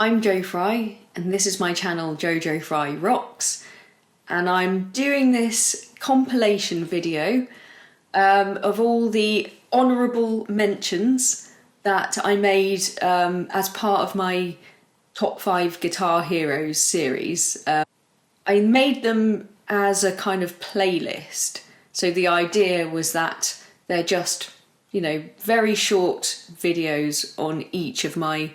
I'm Jo Fry, and this is my channel JoJo Fry Rocks, and I'm doing this compilation video of all the honourable mentions that I made as part of my Top 5 Guitar Heroes series. I made them as a kind of playlist, so the idea was that they're just, you know, very short videos on each of my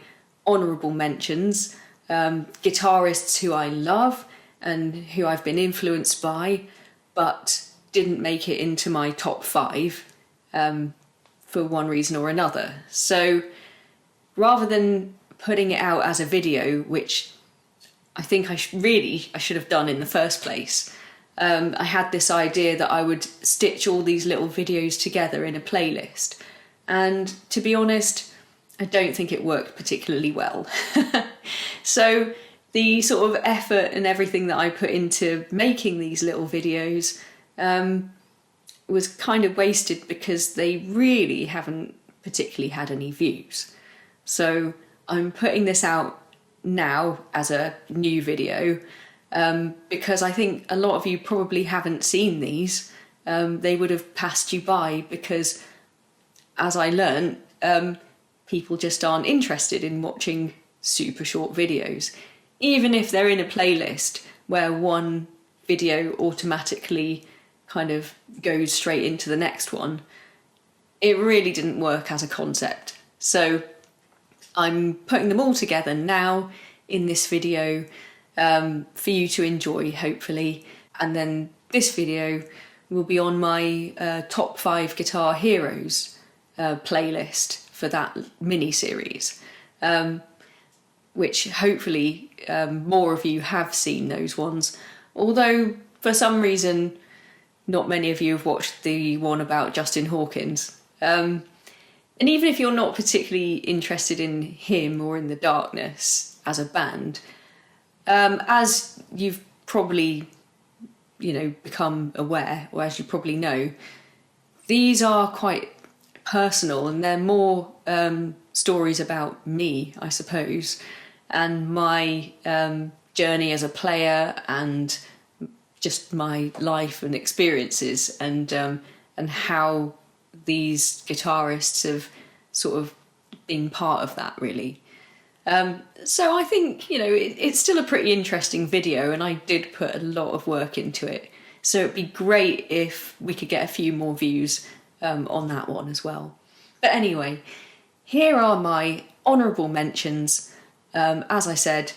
honourable mentions, guitarists who I love and who I've been influenced by but didn't make it into my top 5 for one reason or another. So rather than putting it out as a video, which I think I should have done in the first place, I had this idea that I would stitch all these little videos together in a playlist, and to be honest, I don't think it worked particularly well. So the sort of effort and everything that I put into making these little videos was kind of wasted because they really haven't particularly had any views. So I'm putting this out now as a new video because I think a lot of you probably haven't seen these. They would have passed you by because, as I learned, people just aren't interested in watching super short videos. Even if they're in a playlist where one video automatically kind of goes straight into the next one, it really didn't work as a concept. So I'm putting them all together now in this video for you to enjoy, hopefully. And then this video will be on my Top 5 Guitar Heroes playlist for that mini-series, which hopefully more of you have seen those ones, although for some reason not many of you have watched the one about Justin Hawkins. And even if you're not particularly interested in him or in the Darkness as a band, as you've probably, you know, become aware, or as you probably know, these are quite personal, and they're more stories about me, I suppose, and my journey as a player and just my life and experiences, and how these guitarists have sort of been part of that, really. So I think, you know, it's still a pretty interesting video, and I did put a lot of work into it. So it'd be great if we could get a few more views on that one as well. But anyway, here are my honourable mentions. As I said,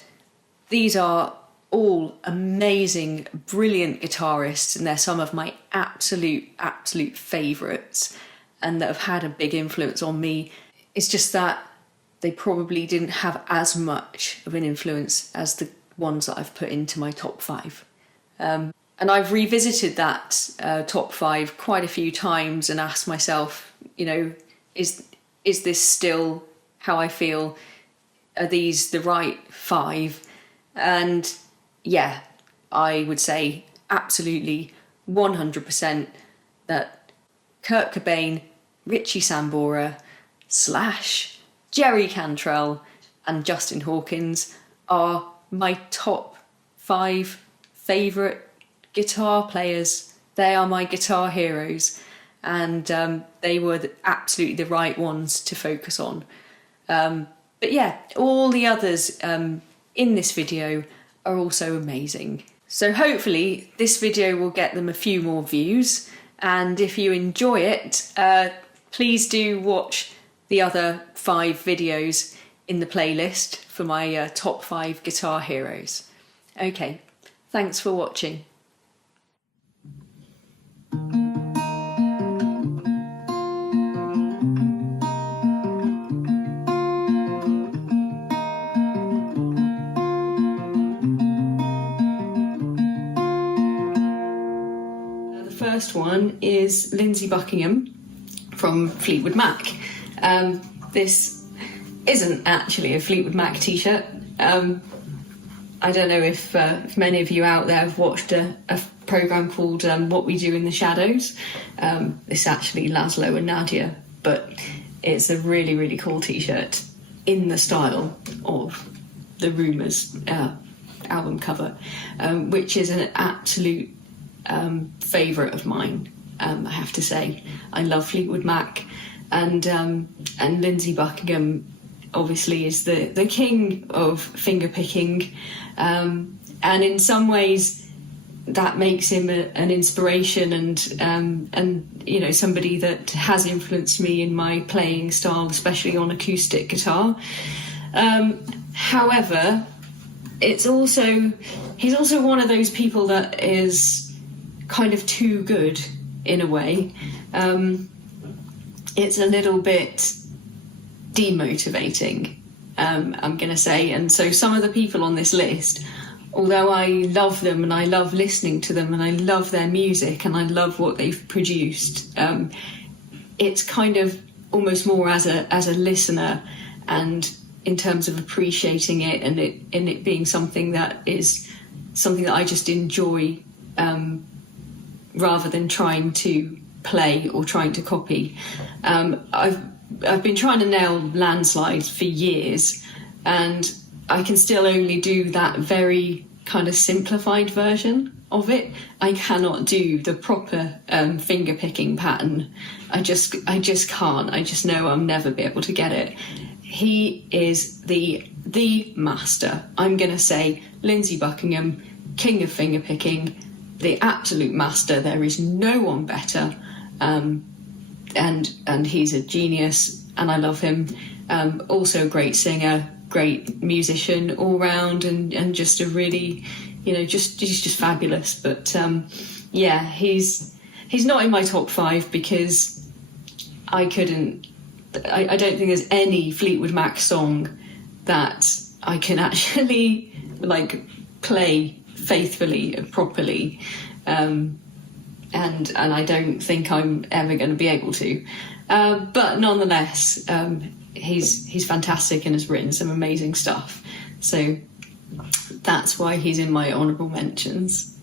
these are all amazing, brilliant guitarists, and they're some of my absolute favourites and that have had a big influence on me. It's just that they probably didn't have as much of an influence as the ones that I've put into my top 5. And I've revisited that top 5 quite a few times and asked myself, you know, is this still how I feel? Are these the right 5? And yeah, I would say absolutely 100% that Kurt Cobain, Richie Sambora, Slash, Jerry Cantrell and Justin Hawkins are my top 5 favourite guitar players. They are my guitar heroes, and they were absolutely the right ones to focus on. But yeah, all the others in this video are also amazing. So hopefully this video will get them a few more views, and if you enjoy it, please do watch the other 5 videos in the playlist for my top 5 guitar heroes. Okay, thanks for watching. First one is Lindsay Buckingham from Fleetwood Mac. This isn't actually a Fleetwood Mac t-shirt. I don't know if many of you out there have watched a programme called What We Do in the Shadows. It's actually Laszlo and Nadia, but it's a really, really cool t-shirt in the style of the Rumours album cover, which is an absolute favourite of mine. I have to say, I love Fleetwood Mac, and Lindsay Buckingham obviously is the king of finger picking, and in some ways that makes him an inspiration and you know, somebody that has influenced me in my playing style, especially on acoustic guitar. However, he's also one of those people that is kind of too good in a way. It's a little bit demotivating, I'm going to say. And so some of the people on this list, although I love them and I love listening to them and I love their music and I love what they've produced, it's kind of almost more as a listener, and in terms of appreciating it and it being something that I just enjoy, rather than trying to play or trying to copy. I've been trying to nail Landslide for years, and I can still only do that very kind of simplified version of it. I cannot do the proper finger picking pattern. I just can't. I just know I'll never be able to get it. He is the master. I'm going to say Lindsay Buckingham, king of finger picking, the absolute master. There is no one better, and he's a genius, and I love him. Also a great singer, great musician all round, and just a really, you know, he's just fabulous. But yeah, he's not in my top 5 because I don't think there's any Fleetwood Mac song that I can actually like play faithfully and properly, and I don't think I'm ever going to be able to. But nonetheless, he's fantastic and has written some amazing stuff. So that's why he's in my honourable mentions.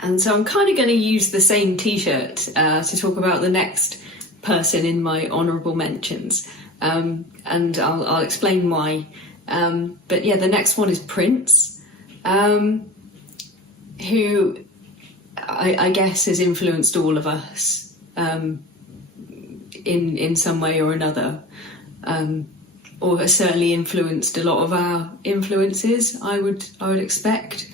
And so I'm kind of going to use the same t-shirt to talk about the next person in my honourable mentions, and I'll explain why. But yeah, the next one is Prince, who I guess has influenced all of us in some way or another, or has certainly influenced a lot of our influences, I would expect.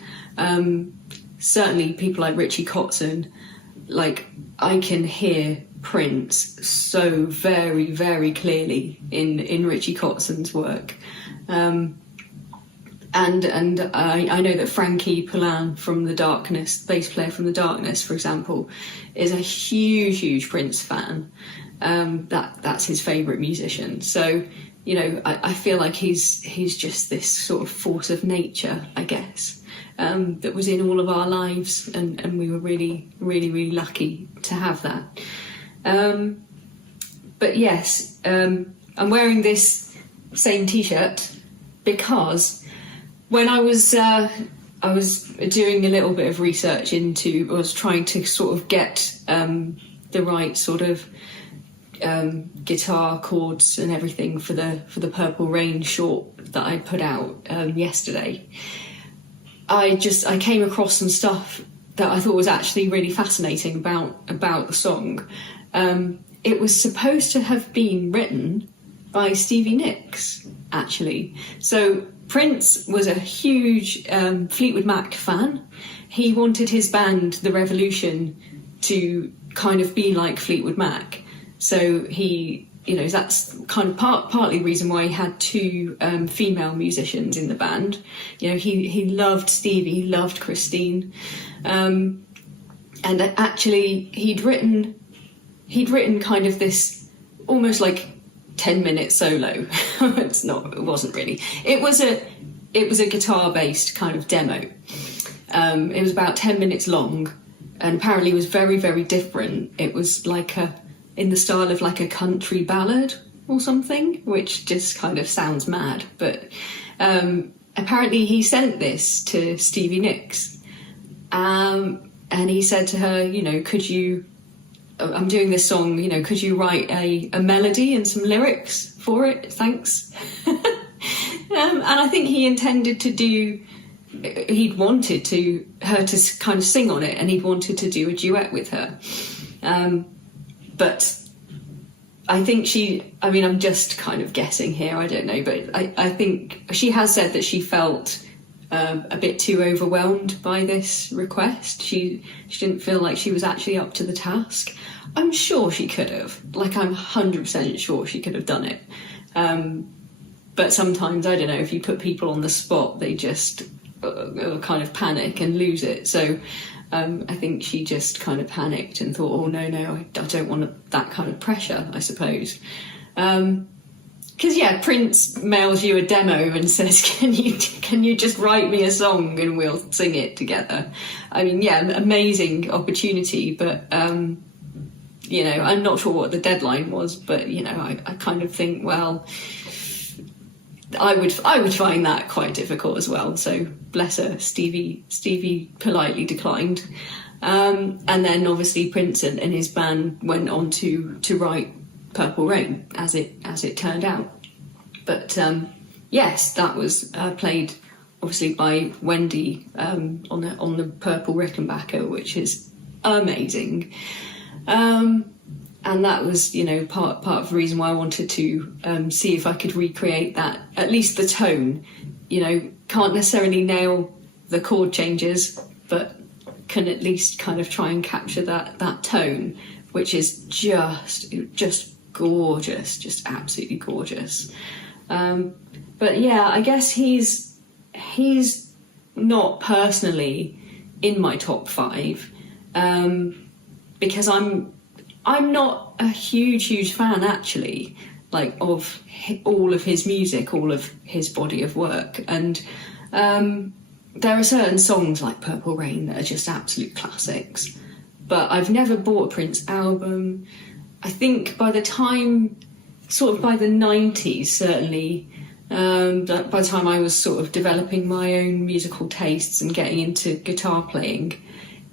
Certainly people like Richie Kotzen, like I can hear Prince so very, very clearly in Richie Kotzen's work. And I know that Frankie Poulenc from The Darkness, bass player from The Darkness, for example, is a huge Prince fan. That's his favourite musician. So, you know, I feel like he's just this sort of force of nature, I guess. That was in all of our lives, and we were really lucky to have that. But yes, I'm wearing this same t-shirt because when I was doing a little bit of research I was trying to sort of get the right sort of guitar chords and everything for the Purple Rain short that I put out yesterday. I came across some stuff that I thought was actually really fascinating about the song. It was supposed to have been written by Stevie Nicks, actually. So Prince was a huge Fleetwood Mac fan. He wanted his band, The Revolution, to kind of be like Fleetwood Mac. So he, you know, that's kind of partly the reason why he had 2 female musicians in the band. You know, he loved Stevie, he loved Christine, and actually he'd written kind of this almost like 10-minute solo. It wasn't really. It was a guitar-based kind of demo. It was about 10 minutes long, and apparently was very, very different. It was like in the style of like a country ballad or something, which just kind of sounds mad. But apparently he sent this to Stevie Nicks, and he said to her, you know, could you, I'm doing this song, you know, could you write a melody and some lyrics for it? Thanks. And I think he intended to do, he'd wanted her to kind of sing on it, and he'd wanted to do a duet with her. But I think I mean, I'm just kind of guessing here, I don't know, but I think she has said that she felt a bit too overwhelmed by this request. She didn't feel like she was actually up to the task. I'm sure she could have. Like, I'm 100% sure she could have done it. But sometimes, I don't know, if you put people on the spot, they just kind of panic and lose it. So I think she just kind of panicked and thought, oh, no, I don't want that kind of pressure, I suppose. Because, yeah, Prince mails you a demo and says, can you just write me a song and we'll sing it together? I mean, yeah, amazing opportunity, but, you know, I'm not sure what the deadline was, but, you know, I kind of think, well, I would find that quite difficult as well. So bless her, Stevie politely declined. And then obviously Prince and his band went on to write Purple Rain, as it turned out. But yes, that was played obviously by Wendy on the Purple Rickenbacker, which is amazing. And that was, you know, part of the reason why I wanted to see if I could recreate that, at least the tone. You know, can't necessarily nail the chord changes, but can at least kind of try and capture that tone, which is just gorgeous, just absolutely gorgeous. But yeah, I guess he's not personally in my top 5, because I'm not a huge fan, actually, like, of all of his music, all of his body of work. And there are certain songs like Purple Rain that are just absolute classics. But I've never bought a Prince album. I think by the time, sort of by the 90s, certainly, by the time I was sort of developing my own musical tastes and getting into guitar playing,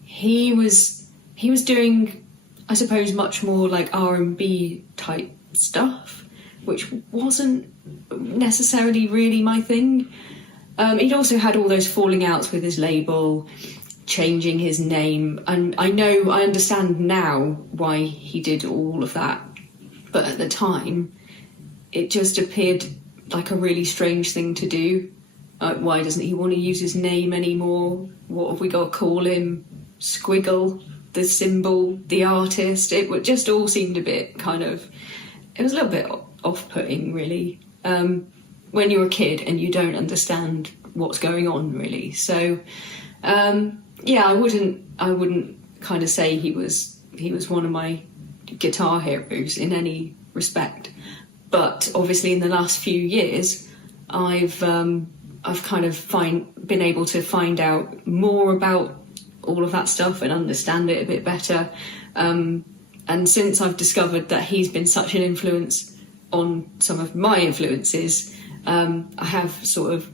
he was doing, I suppose, much more like R&B type stuff, which wasn't necessarily really my thing. He'd also had all those falling outs with his label, changing his name, and I understand now why he did all of that, but at the time it just appeared like a really strange thing to do. Why doesn't he want to use his name anymore? What have we got to call him? Squiggle, the symbol, the artist? It would just all seemed a bit kind of, it was a little bit off-putting, really, when you're a kid and you don't understand what's going on, really. So yeah, I wouldn't kind of say he was one of my guitar heroes in any respect. But obviously in the last few years, I've kind of been able to find out more about all of that stuff and understand it a bit better. And since I've discovered that he's been such an influence on some of my influences, I have sort of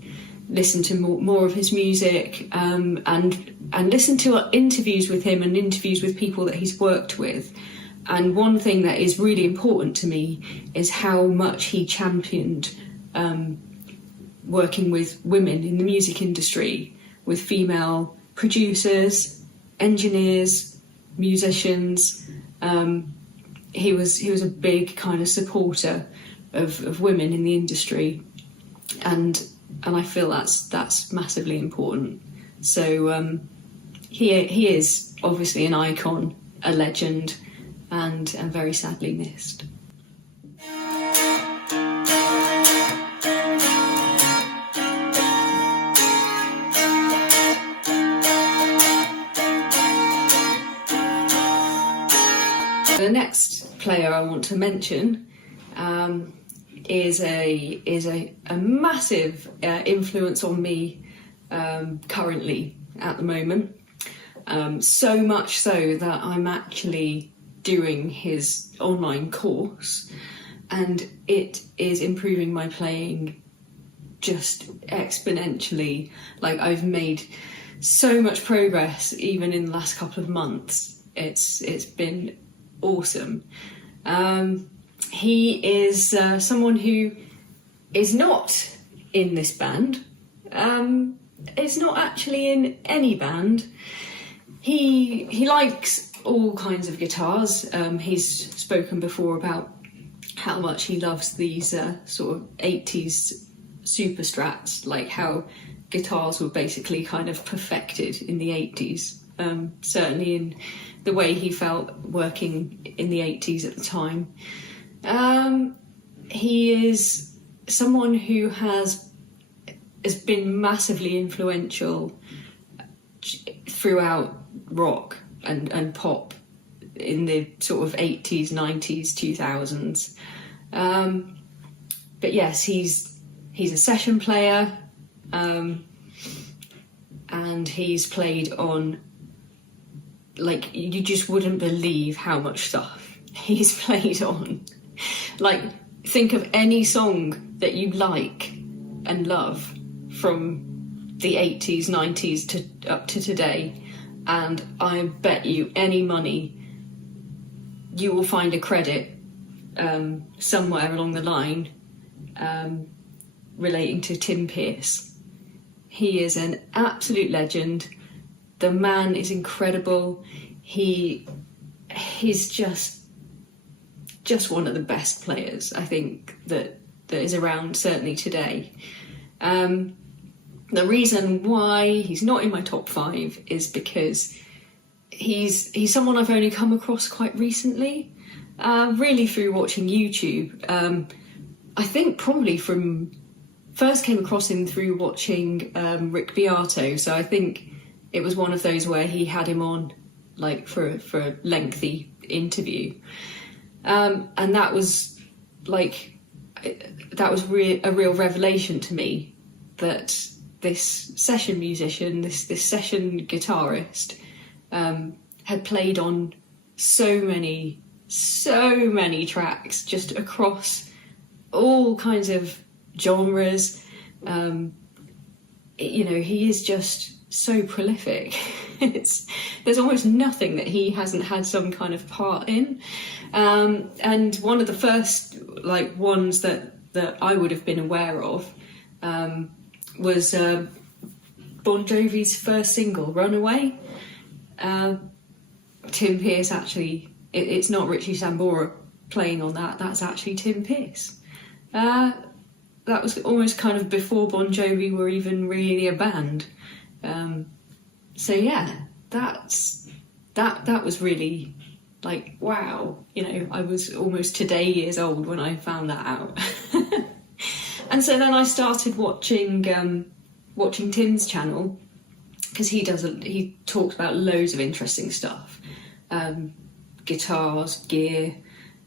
listened to more of his music, and listened to interviews with him and interviews with people that he's worked with. And one thing that is really important to me is how much he championed working with women in the music industry, with female producers, engineers, musicians. He was a big kind of supporter of women in the industry, and I feel that's massively important. So he is obviously an icon, a legend, and very sadly missed. The next player I want to mention is a massive influence on me currently at the moment. So much so that I'm actually doing his online course, and it is improving my playing just exponentially. Like, I've made so much progress even in the last couple of months. It's been awesome. He is someone who is not in this band. Is not actually in any band. He likes all kinds of guitars. He's spoken before about how much he loves these sort of 80s super strats, like how guitars were basically kind of perfected in the 80s. Certainly in the way he felt working in the 80s at the time. He is someone who has been massively influential throughout rock and pop in the sort of 80s, 90s, 2000s. But yes, he's a session player, and he's played on, like, you just wouldn't believe how much stuff he's played on. Like, think of any song that you like and love from the 80s, 90s to up to today, and I bet you any money you will find a credit somewhere along the line relating to Tim Pierce. He is an absolute legend. The man is incredible. He's just one of the best players, I think, that is around, certainly today. The reason why he's not in my top 5 is because he's someone I've only come across quite recently, really through watching YouTube. I think probably first came across him through watching Rick Beato, so I think it was one of those where he had him on, like, for a lengthy interview, and that was like a real revelation to me, that this session musician, this session guitarist, had played on so many tracks just across all kinds of genres. He is just so prolific. There's almost nothing that he hasn't had some kind of part in. And one of the first ones that I would have been aware of was Bon Jovi's first single, Runaway. Tim Pierce actually, it's not Richie Sambora playing on that, that's actually Tim Pierce. That was almost kind of before Bon Jovi were even really a band. So yeah, that was really like, wow, I was almost today years old when I found that out. And so then I started watching Tim's channel, because he talks about loads of interesting stuff, guitars, gear,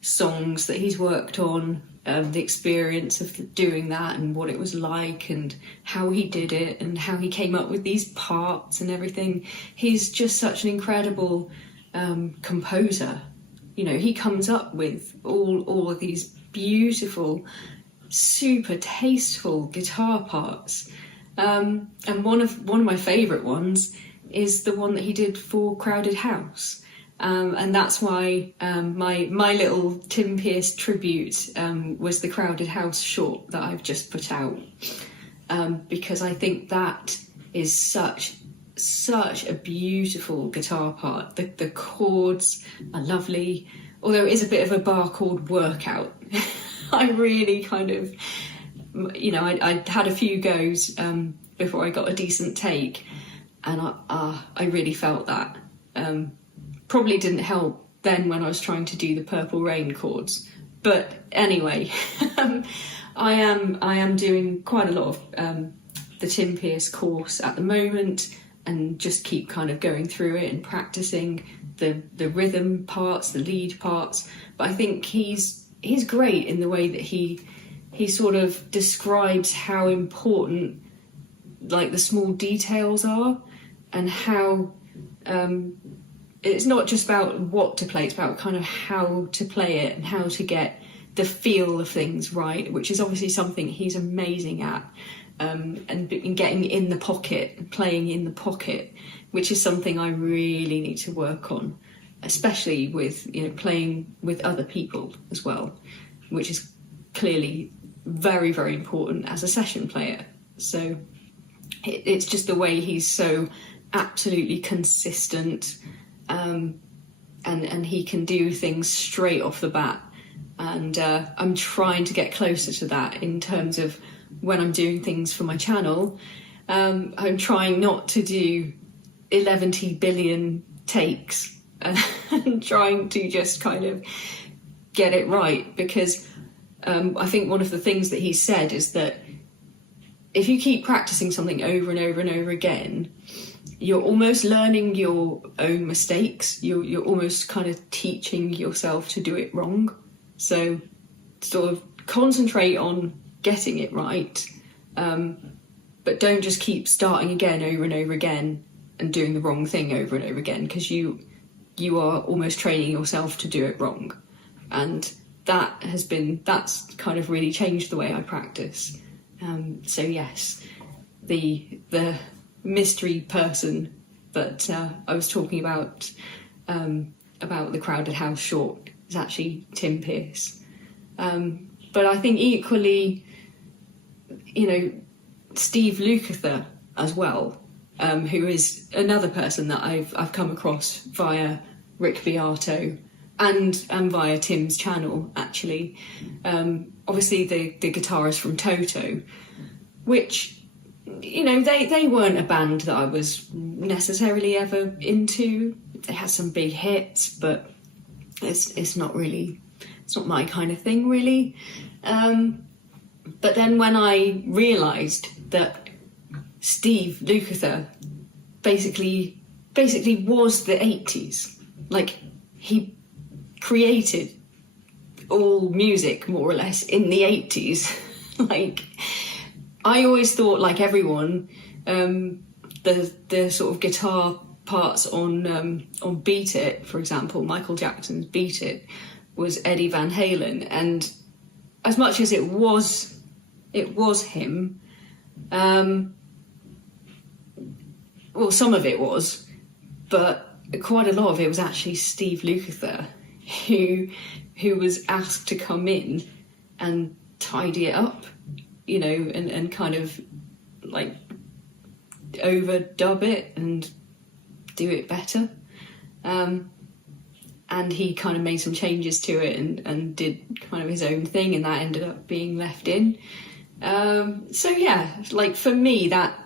songs that he's worked on, the experience of doing that and what it was like and how he did it and how he came up with these parts and everything. He's just such an incredible composer. He comes up with all of these beautiful, super tasteful guitar parts. And one of my favourite ones is the one that he did for Crowded House. And that's why my little Tim Pierce tribute was the Crowded House short that I've just put out, because I think that is such a beautiful guitar part. The chords are lovely, although it is a bit of a bar chord workout. I really kind of, I had a few goes before I got a decent take, and I really felt that. Probably didn't help then when I was trying to do the Purple Rain chords, but anyway, I am doing quite a lot of the Tim Pierce course at the moment, and just keep kind of going through it and practicing the rhythm parts, the lead parts. But I think he's great in the way that he sort of describes how important the small details are, and how it's not just about what to play, it's about kind of how to play it and how to get the feel of things right, which is obviously something he's amazing at. And getting in the pocket and playing in the pocket, which is something I really need to work on, especially with, you know, playing with other people as well, which is clearly very, very important as a session player. So it's just the way he's so absolutely consistent, and he can do things straight off the bat. And I'm trying to get closer to that in terms of when I'm doing things for my channel. I'm trying not to do 11 billion takes and trying to just kind of get it right, because I think one of the things that he said is that if you keep practicing something over and over and over again, you're almost learning your own mistakes. You're almost kind of teaching yourself to do it wrong. So sort of concentrate on getting it right, but don't just keep starting again over and over again and doing the wrong thing over and over again, because you are almost training yourself to do it wrong. And that's kind of really changed the way I practice. So yes, the mystery person that I was talking about the Crowded House short is actually Tim Pearce. But I think equally, you know, Steve Lukather as well, who is another person that I've come across via Rick Beato and via Tim's channel, actually. Obviously the guitarist from Toto, which, you know, they weren't a band that I was necessarily ever into. They had some big hits, but it's not my kind of thing, really. But then when I realised that Steve Lukather basically was the 80s, like he created all music more or less in the 80s. Like, I always thought, like everyone, the sort of guitar parts on Beat It, for example, Michael Jackson's Beat It, was Eddie Van Halen, and as much as it was him, well, some of it was, but quite a lot of it was actually Steve Lukather, who was asked to come in and tidy it up, you know, and kind of like overdub it and do it better. And he kind of made some changes to it and did kind of his own thing, and that ended up being left in. So yeah, like for me, that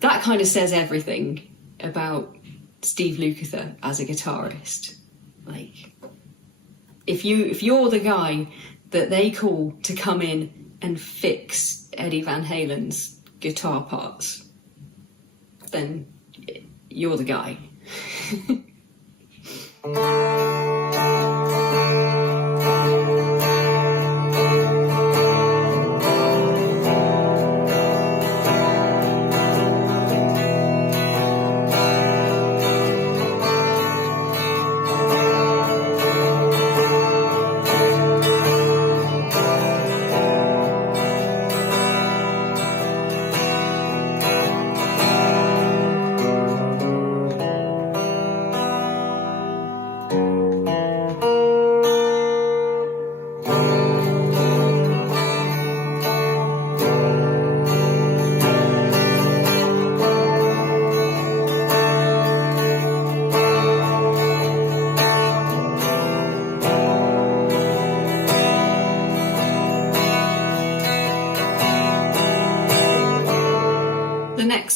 kind of says everything about Steve Lukather as a guitarist. Like, if you're the guy that they call to come in and fix Eddie Van Halen's guitar parts, then you're the guy.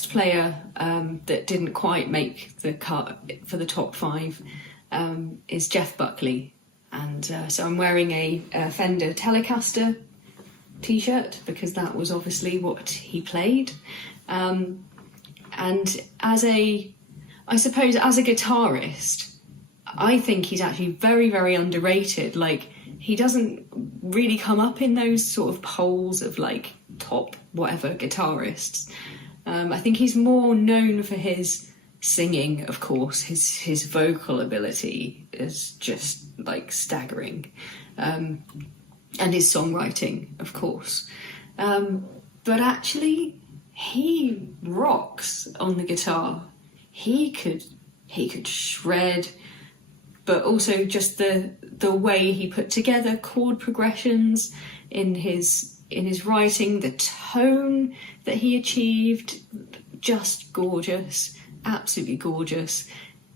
Player that didn't quite make the cut for the top 5 is Jeff Buckley, and so I'm wearing a Fender Telecaster t-shirt because that was obviously what he played, and I suppose as a guitarist, I think he's actually very, very underrated. Like, he doesn't really come up in those sort of polls of like top whatever guitarists. I think he's more known for his singing, of course, his vocal ability is just like staggering, and his songwriting, of course. But actually, he rocks on the guitar. He could shred, but also just the way he put together chord progressions in his writing, the tone that he achieved, just gorgeous, absolutely gorgeous.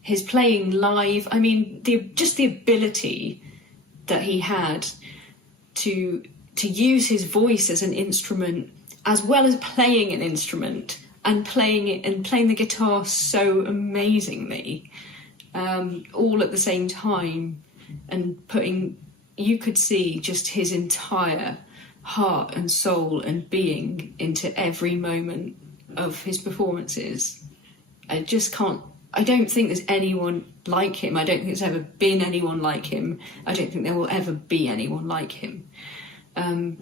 His playing live, I mean, just the ability that he had to use his voice as an instrument, as well as playing an instrument and playing the guitar so amazingly, all at the same time, and you could see just his entire heart and soul and being into every moment of his performances. I don't think there's anyone like him. I don't think there's ever been anyone like him. I don't think there will ever be anyone like him. And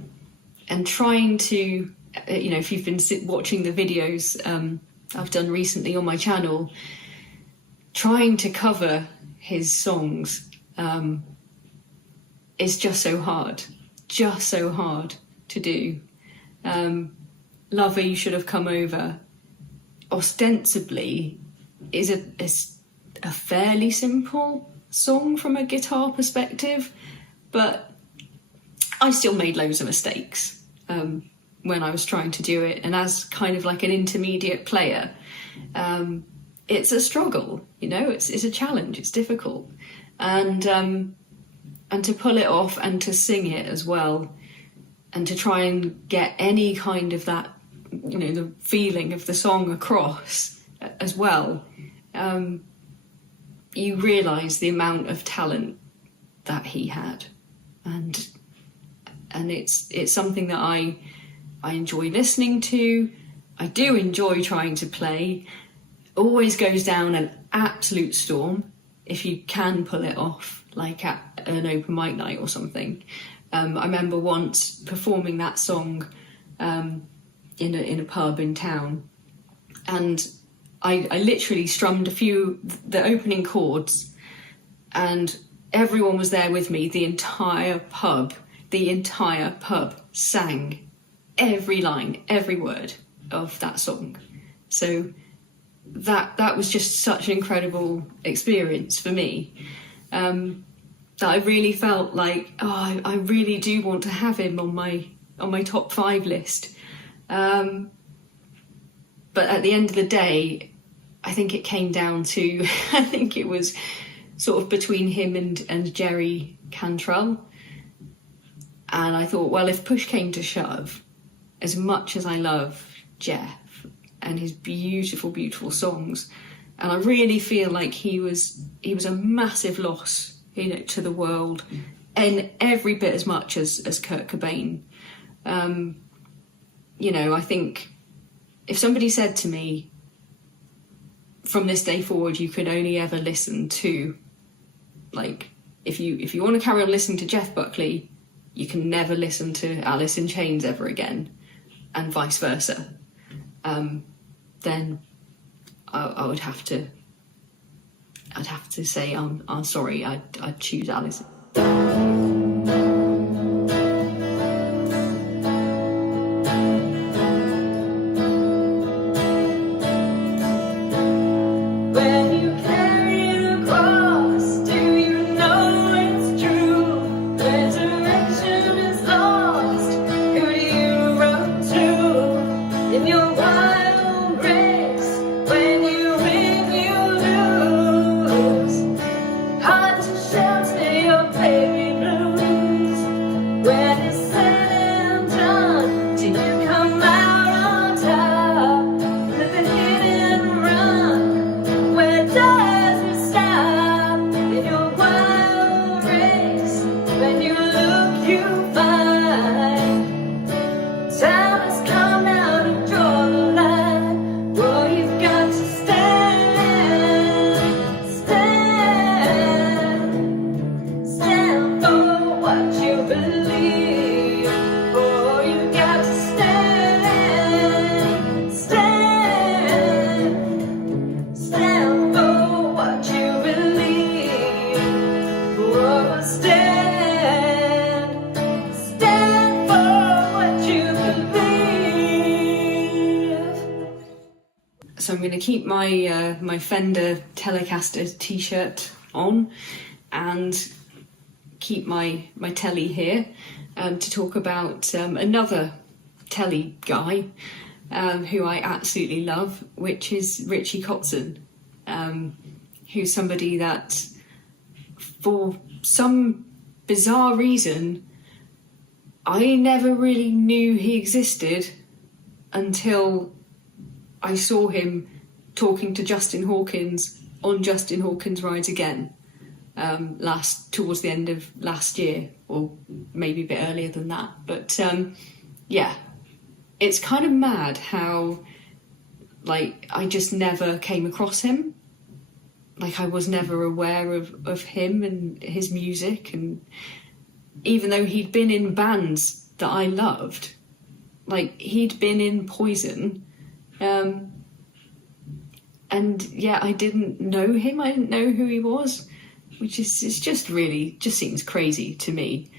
trying to, if you've been watching the videos I've done recently on my channel, trying to cover his songs is just so hard to do. Lover, You Should Have Come Over, ostensibly is a fairly simple song from a guitar perspective, but I still made loads of mistakes when I was trying to do it, and as kind of like an intermediate player, it's a struggle, it's a challenge, it's difficult, and to pull it off and to sing it as well, and to try and get any kind of that, the feeling of the song across as well. You realise the amount of talent that he had, and it's something that I enjoy listening to. I do enjoy trying to play. Always goes down an absolute storm if you can pull it off, like at an open mic night or something. I remember once performing that song in a pub in town, and I literally strummed the opening chords, and everyone was there with me. The entire pub sang every line, every word of that song. So that was just such an incredible experience for me, that I really felt like, I really do want to have him on my top 5 list. But at the end of the day, I think it came down to, I think it was sort of between him and Jerry Cantrell. And I thought, well, if push came to shove, as much as I love Jeff and his beautiful, beautiful songs, and I really feel like he was a massive loss, to the world, and every bit as much as Kurt Cobain. I think if somebody said to me, from this day forward, you could only ever listen to, like, if you want to carry on listening to Jeff Buckley, you can never listen to Alice in Chains ever again, and vice versa. Then I would have to. I'd have to say I'm sorry. I'd choose Alice. Shelter your baby blue. keep my my Fender Telecaster t-shirt on and keep my telly here to talk about another telly guy who I absolutely love, which is Richie Kotzen, who's somebody that, for some bizarre reason, I never really knew he existed until I saw him talking to Justin Hawkins on Justin Hawkins Rides Again towards the end of last year, or maybe a bit earlier than that. But yeah, it's kind of mad how, like, I just never came across him. Like, I was never aware of him and his music, and even though he'd been in bands that I loved, like, he'd been in Poison, and yeah, I didn't know him, I didn't know who he was, which is, it's just really, just seems crazy to me.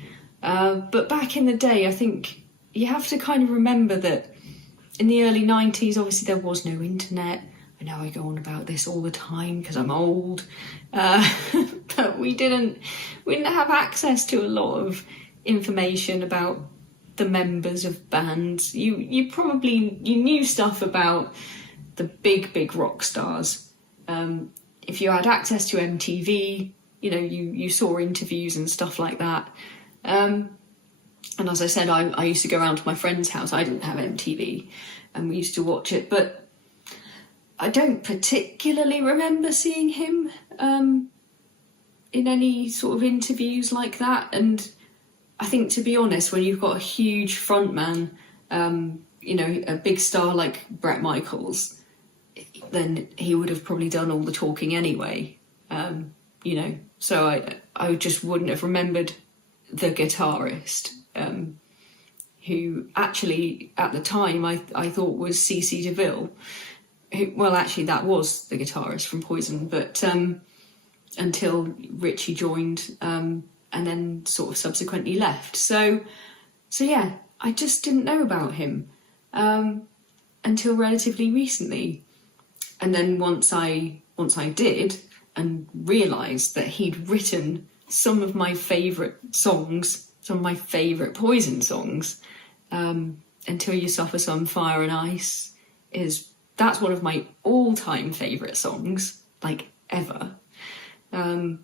But back in the day, I think you have to kind of remember that in the early 90s, obviously there was no internet. I know I go on about this all the time because I'm old, but we didn't have access to a lot of information about the members of bands. You knew stuff about the big rock stars. If you had access to MTV, you know, you saw interviews and stuff like that. And as I said, I used to go around to my friend's house. I didn't have MTV, and we used to watch it, but I don't particularly remember seeing him in any sort of interviews like that. And I think, to be honest, when you've got a huge frontman, you know, a big star like Bret Michaels, then he would have probably done all the talking anyway, you know. So I just wouldn't have remembered the guitarist, who actually at the time I thought was CC DeVille. Well, actually, that was the guitarist from Poison, but until Richie joined, and then sort of subsequently left. So yeah, I just didn't know about him until relatively recently. And then once I did, and realised that he'd written some of my favourite songs, some of my favourite Poison songs, Until You Suffer Some Fire and Ice that's one of my all-time favourite songs, like, ever. And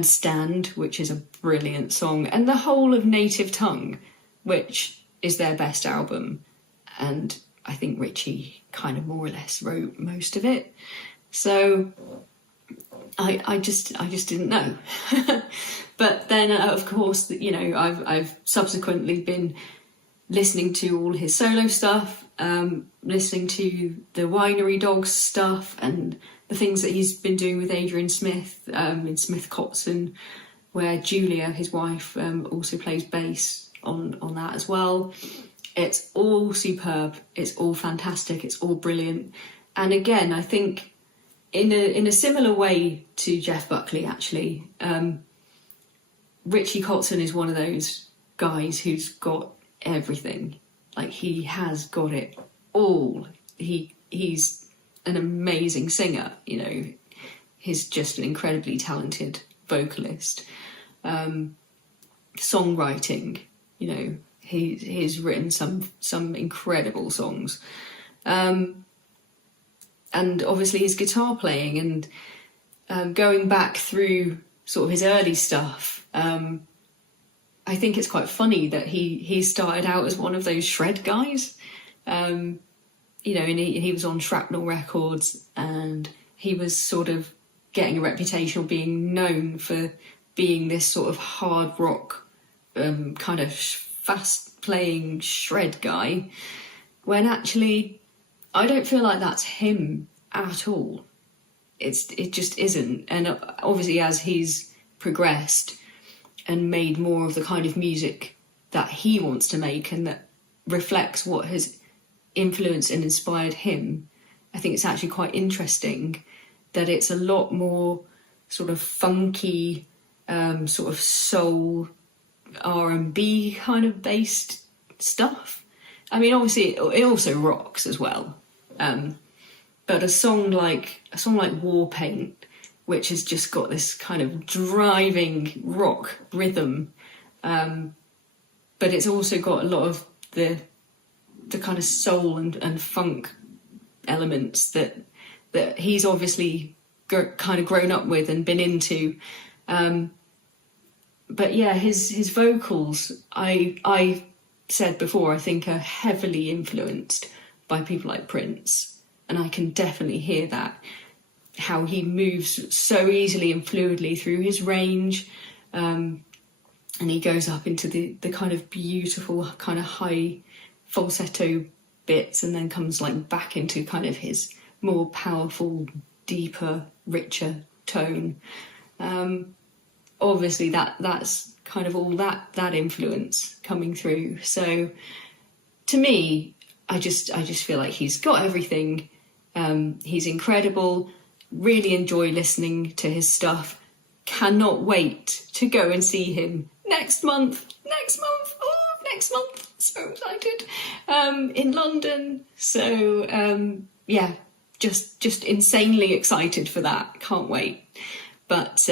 Stand, which is a brilliant song, and the whole of Native Tongue, which is their best album, and I think Richie kind of more or less wrote most of it. So I just didn't know. But then, of course, you know, I've subsequently been listening to all his solo stuff, listening to the Winery Dogs stuff, and the things that he's been doing with Adrian Smith in Smith Kotzen, where Julia, his wife, also plays bass on that as well. It's all superb. It's all fantastic. It's all brilliant. And again, I think in a similar way to Jeff Buckley, actually, Richie Kotzen is one of those guys who's got everything. Like, he has got it all. He's an amazing singer, you know. He's just an incredibly talented vocalist. Songwriting, you know, he's written some incredible songs. And obviously his guitar playing, and going back through sort of his early stuff, I think it's quite funny that he started out as one of those shred guys, you know, and he was on Shrapnel Records, and he was sort of getting a reputation of being known for being this sort of hard rock, kind of fast playing shred guy, when actually I don't feel like that's him at all. It just isn't. And obviously, as he's progressed and made more of the kind of music that he wants to make, and that reflects what has influenced and inspired him, I think it's actually quite interesting that it's a lot more sort of funky, sort of soul, R&B kind of based stuff. I mean, obviously it also rocks as well, but But a song like War Paint, which has just got this kind of driving rock rhythm, but it's also got a lot of the kind of soul and funk elements that he's obviously kind of grown up with and been into. But yeah, his vocals, I said before, I think are heavily influenced by people like Prince, and I can definitely hear that, how he moves so easily and fluidly through his range, and he goes up into the kind of beautiful kind of high falsetto bits, and then comes like back into kind of his more powerful, deeper, richer tone. Obviously that's kind of all that influence coming through. So to me, I just feel like he's got everything. He's incredible. Really enjoy listening to his stuff. Cannot wait to go and see him next month. So excited. In London. So yeah, just insanely excited for that. Can't wait. But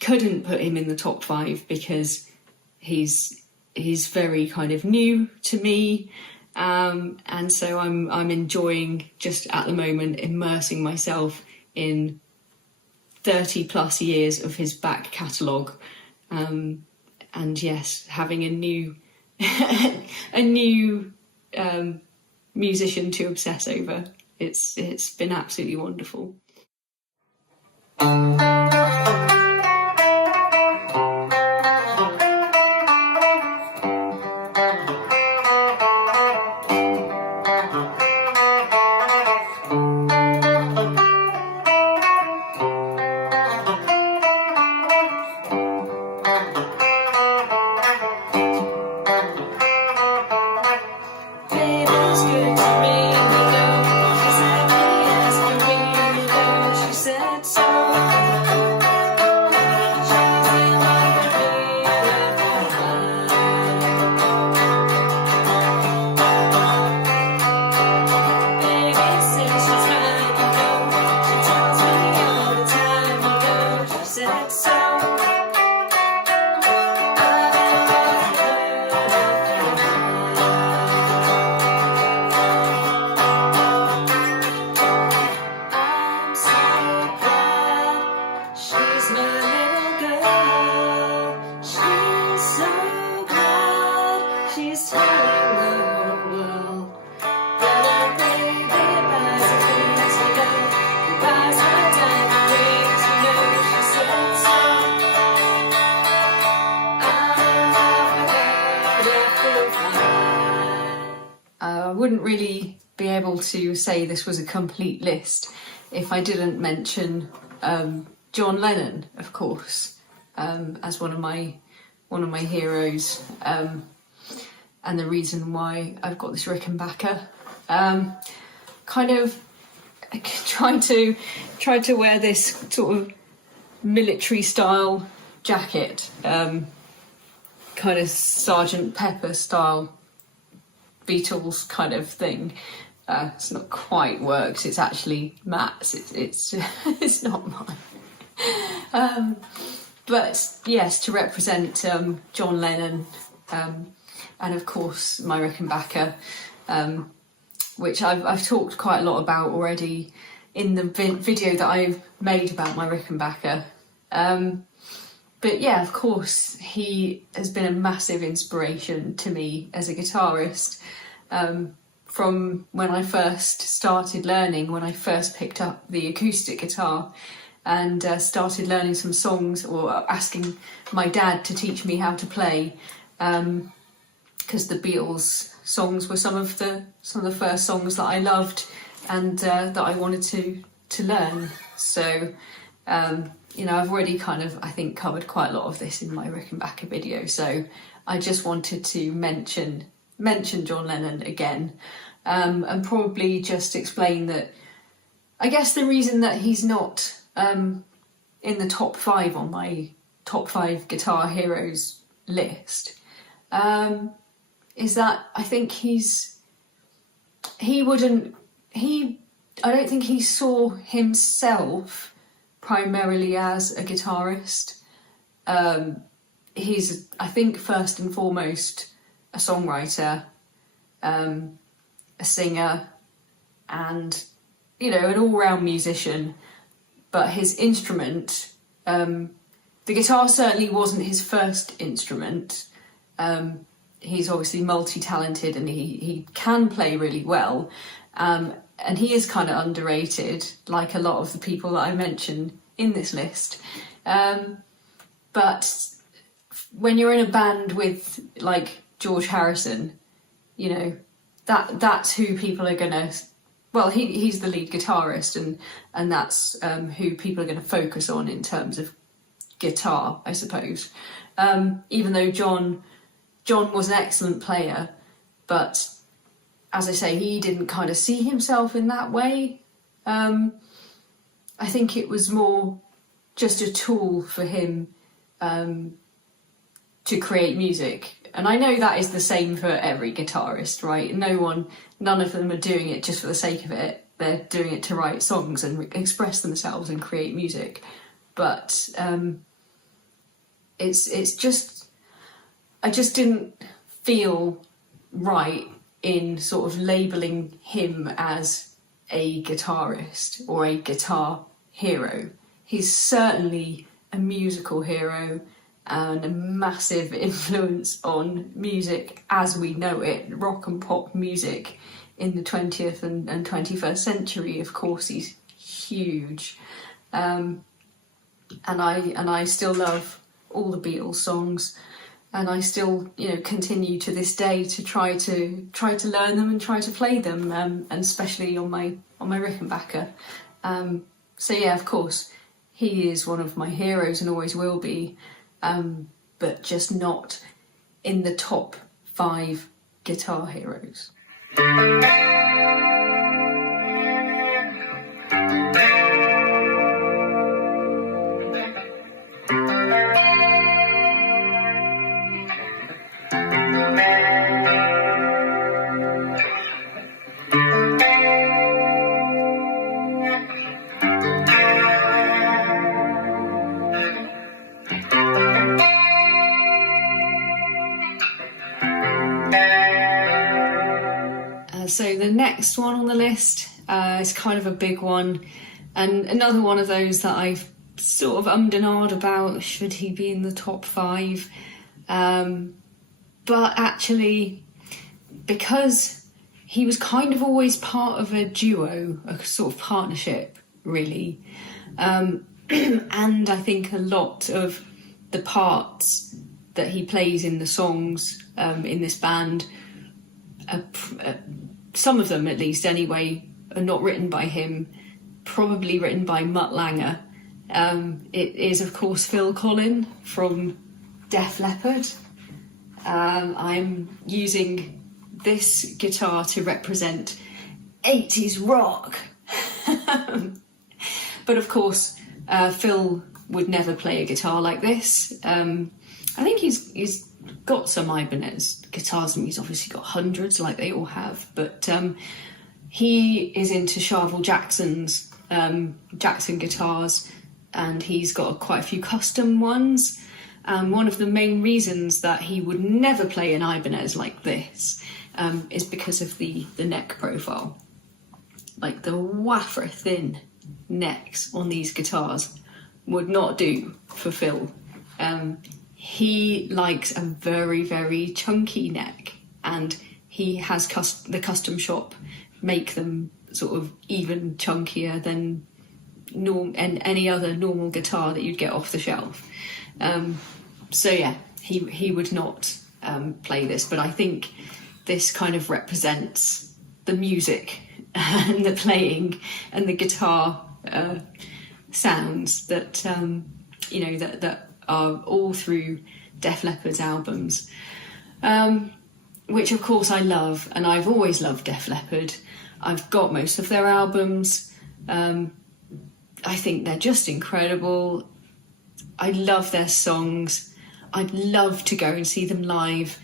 couldn't put him in the top 5 because he's very kind of new to me. And so I'm enjoying just at the moment immersing myself in 30 plus years of his back catalogue, and yes, having a new musician to obsess over. It's been absolutely wonderful. Wouldn't really be able to say this was a complete list if I didn't mention John Lennon, of course, as one of my heroes, and the reason why I've got this Rickenbacker. Kind of tried to wear this sort of military style jacket, kind of Sergeant Pepper style Beatles kind of thing. It's not quite works. It's actually Matt's. It's it's not mine. But yes, to represent John Lennon, and of course my Rickenbacker, which I've talked quite a lot about already in the video that I've made about my Rickenbacker. But yeah, of course, he has been a massive inspiration to me as a guitarist, from when I first started learning, when I first picked up the acoustic guitar and started learning some songs, or asking my dad to teach me how to play, because the Beatles songs were some of the first songs that I loved and that I wanted to learn. So I've already kind of, I think, covered quite a lot of this in my Rickenbacker video, so I just wanted to mention John Lennon again, and probably just explain that I guess the reason that he's not in the top 5 on my top 5 guitar heroes list is that I think he don't think he saw himself primarily as a guitarist. He's, I think, first and foremost a songwriter, a singer, and, you know, an all-round musician. But his instrument, the guitar certainly wasn't his first instrument. He's obviously multi-talented, and he can play really well. And he is kind of underrated, like a lot of the people that I mentioned in this list. But when you're in a band with, like, George Harrison, you know, that's who people are gonna. Well, he's the lead guitarist, and that's who people are going to focus on in terms of guitar, I suppose. Even though John was an excellent player, but as I say, he didn't kind of see himself in that way. I think it was more just a tool for him to create music. And I know that is the same for every guitarist, right? None of them are doing it just for the sake of it. They're doing it to write songs and express themselves and create music. But it's just, I just didn't feel right in sort of labelling him as a guitarist or a guitar hero. He's certainly a musical hero and a massive influence on music as we know it, rock and pop music in the 20th and 21st century. Of course, he's huge. And I still love all the Beatles songs, and I still, you know, continue to this day to try to learn them and try to play them, and especially on my Rickenbacker. So yeah, of course, he is one of my heroes and always will be. But just not in the top 5 guitar heroes. So the next one on the list is kind of a big one, and another one of those that I've sort of ummed and ahed about, should he be in the top 5? But actually, because he was kind of always part of a duo, a sort of partnership, really, and I think a lot of the parts that he plays in the songs in this band, some of them at least anyway, are not written by him, probably written by Mutt Lange. It is, of course, Phil Collen from Def Leppard. I'm using this guitar to represent 80s rock. But of course, Phil would never play a guitar like this. I think he's got some Ibanez guitars, and he's obviously got hundreds like they all have, but he is into Charvel Jackson's Jackson guitars, and he's got quite a few custom ones. One of the main reasons that he would never play an Ibanez like this is because of the neck profile. Like, the wafer thin necks on these guitars would not do for Phil. He likes a very, very chunky neck, and he has the custom shop make them sort of even chunkier than any other normal guitar that you'd get off the shelf. So yeah, he would not play this, but I think this kind of represents the music and the playing and the guitar sounds that that are all through Def Leppard's albums, which of course I love, and I've always loved Def Leppard. I've got most of their albums. I think they're just incredible. I love their songs. I'd love to go and see them live.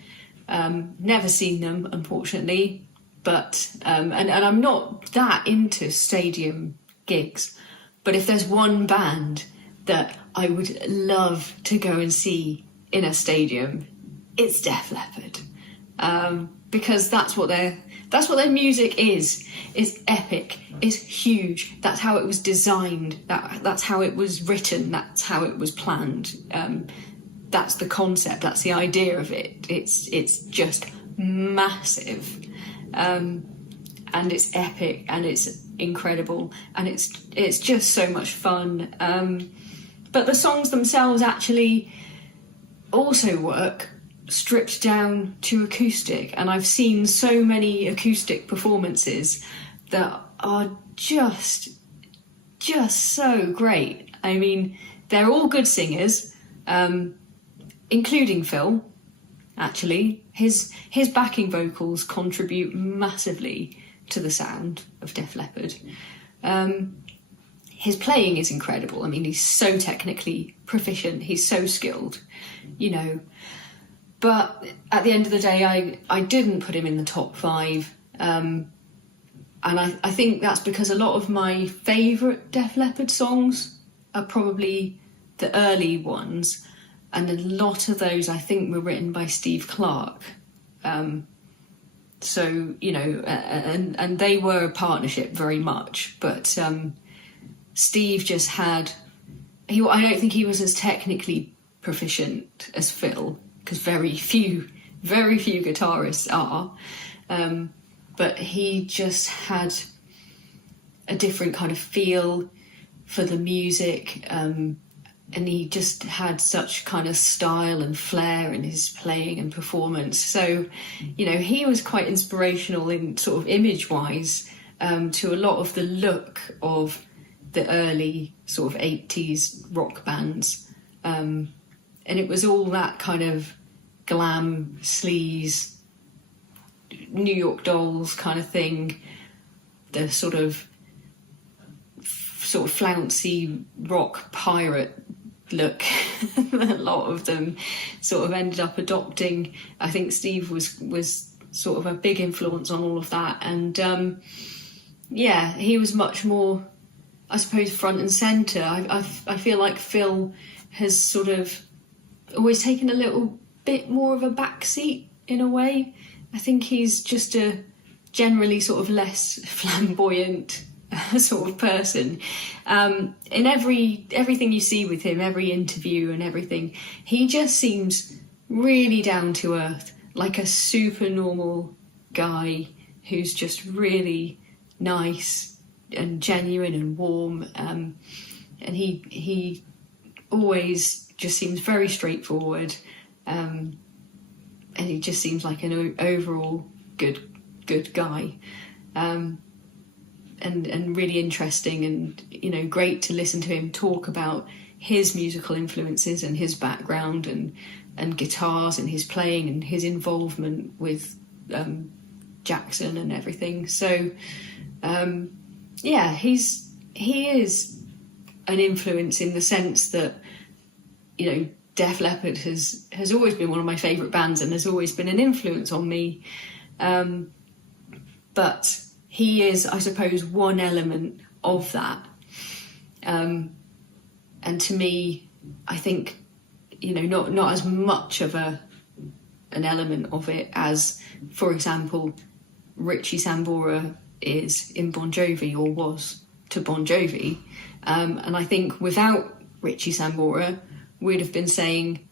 Never seen them, unfortunately. but and I'm not that into stadium gigs, but if there's one band that I would love to go and see in a stadium, it's Def Leppard, because that's what their music is epic, is huge. That's how it was designed. That's how it was written. That's how it was planned. That's the concept. That's the idea of it. It's just massive, and it's epic, and it's incredible, and it's just so much fun. But the songs themselves actually also work stripped down to acoustic, and I've seen so many acoustic performances that are just so great. I mean, they're all good singers, including Phil. Actually, his backing vocals contribute massively to the sound of Def Leppard. His playing is incredible. I mean, he's so technically proficient. He's so skilled, you know. But at the end of the day, I didn't put him in the top 5. And I think that's because a lot of my favourite Def Leppard songs are probably the early ones. And a lot of those, I think, were written by Steve Clark. So, you know, and they were a partnership very much. But Steve just had... I don't think he was as technically proficient as Phil, because very few guitarists are, but he just had a different kind of feel for the music, and he just had such kind of style and flair in his playing and performance. So, you know, he was quite inspirational in sort of image-wise to a lot of the look of the early sort of 80s rock bands. And it was all that kind of glam, sleaze, New York Dolls kind of thing. The sort of flouncy rock pirate look. A lot of them sort of ended up adopting. I think Steve was sort of a big influence on all of that. And yeah, he was much more, I suppose, front and centre. I feel like Phil has sort of always taken a little bit more of a backseat in a way. I think he's just a generally sort of less flamboyant sort of person. In everything you see with him, every interview and everything, he just seems really down to earth, like a super normal guy who's just really nice and genuine and warm. And he always just seems very straightforward, and he just seems like an overall good guy, and really interesting, and you know, great to listen to him talk about his musical influences and his background and guitars and his playing and his involvement with Jackson and everything. So yeah, he is an influence in the sense that, you know, Def Leppard has always been one of my favourite bands and has always been an influence on me. But he is, I suppose, one element of that. And to me, I think, you know, not as much of an element of it as, for example, Richie Sambora is in Bon Jovi, or was to Bon Jovi. And I think without Richie Sambora, we'd have been saying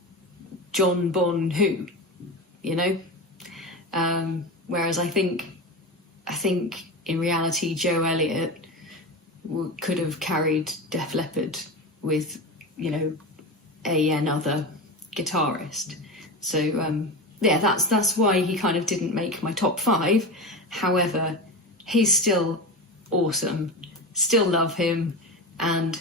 John Bon who, you know? Whereas I think in reality, Joe Elliott could have carried Def Leppard with, you know, another guitarist. So yeah, that's why he kind of didn't make my top 5. However, he's still awesome, still love him, and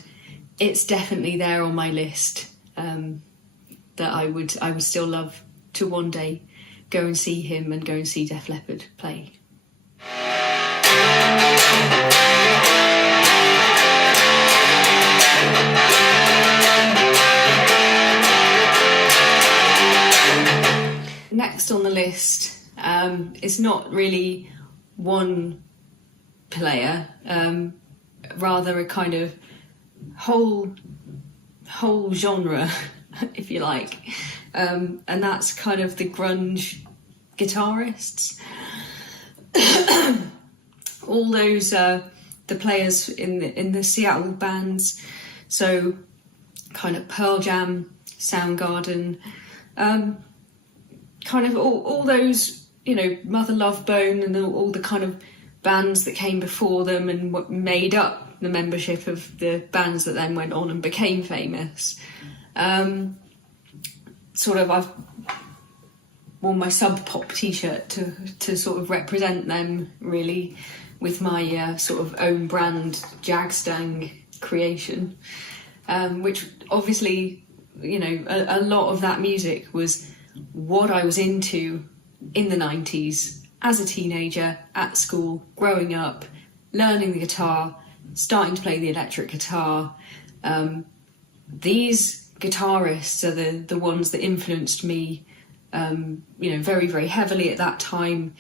it's definitely there on my list, that I would still love to one day go and see him and go and see Def Leppard play. Next on the list is not really one player, rather a kind of whole genre, if you like, and that's kind of the grunge guitarists. All those the players in the Seattle bands, so kind of Pearl Jam, Soundgarden, kind of all those, you know, Mother Love Bone, and all the kind of bands that came before them and what made up the membership of the bands that then went on and became famous. Sort of, I've worn my Sub Pop t-shirt to sort of represent them, really, with my sort of own brand Jagstang creation, which obviously, you know, a lot of that music was what I was into in the 90s as a teenager, at school, growing up, learning the guitar, starting to play the electric guitar. These guitarists are the ones that influenced me, you know, very, very heavily at that time.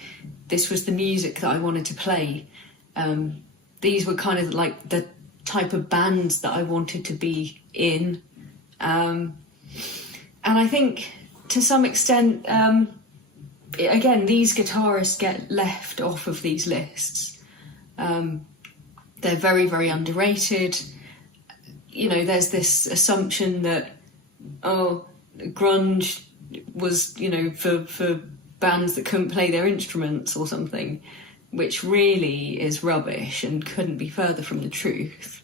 This was the music that I wanted to play. These were kind of like the type of bands that I wanted to be in. And I think to some extent, again, these guitarists get left off of these lists. They're very, very underrated. You know, there's this assumption that, oh, grunge was, you know, for bands that couldn't play their instruments or something, which really is rubbish and couldn't be further from the truth.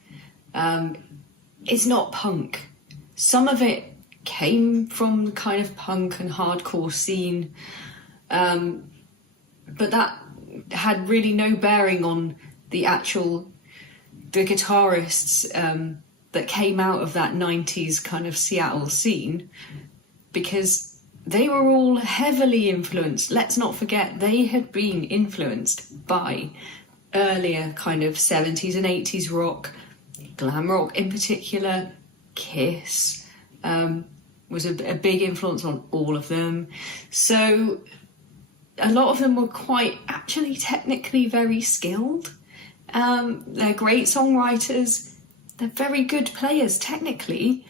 It's not punk. Some of it came from the kind of punk and hardcore scene, but that had really no bearing on the guitarists that came out of that 90s kind of Seattle scene, because they were all heavily influenced. Let's not forget, they had been influenced by earlier kind of 70s and 80s rock, glam rock in particular. Kiss was a big influence on all of them. So a lot of them were quite actually technically very skilled. They're great songwriters. They're very good players technically.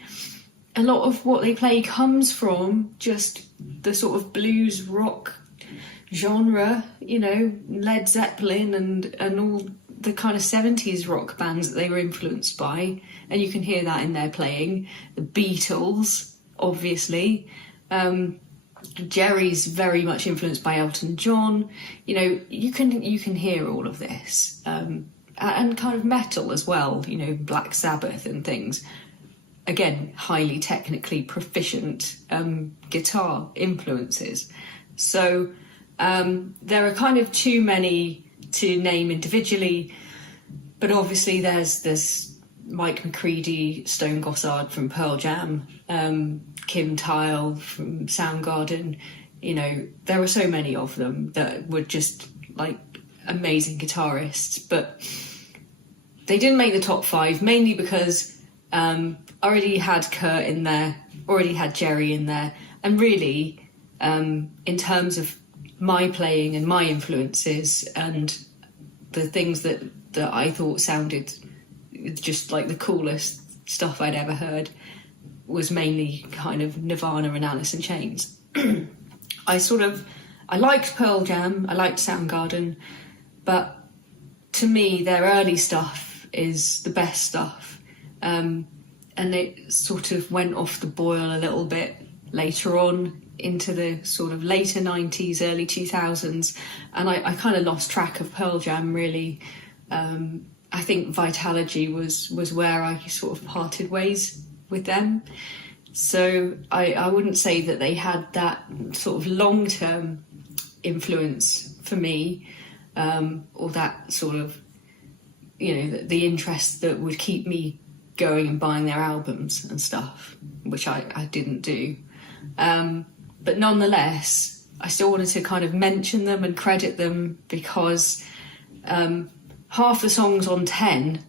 A lot of what they play comes from just the sort of blues rock genre, you know, Led Zeppelin and all the kind of 70s rock bands that they were influenced by, and you can hear that in their playing. The Beatles, obviously. Jerry's very much influenced by Elton John. You know, you can hear all of this. And kind of metal as well, you know, Black Sabbath and things. Again, highly technically proficient guitar influences. So there are kind of too many to name individually, but obviously there's Mike McCready, Stone Gossard from Pearl Jam, Kim Thayil from Soundgarden. You know, there were so many of them that were just like amazing guitarists, but they didn't make the top 5, mainly because already had Kurt in there, already had Jerry in there, and really, in terms of my playing and my influences and the things that I thought sounded just like the coolest stuff I'd ever heard, was mainly kind of Nirvana and Alice in Chains. I liked Pearl Jam, I liked Soundgarden, but to me their early stuff is the best stuff. And it sort of went off the boil a little bit later on into the sort of later 90s, early 2000s, and I kind of lost track of Pearl Jam, really. I think Vitalogy was where I sort of parted ways with them. So I wouldn't say that they had that sort of long-term influence for me, or that sort of, you know, the interest that would keep me going and buying their albums and stuff, which I didn't do. But nonetheless, I still wanted to kind of mention them and credit them, because half the songs on 10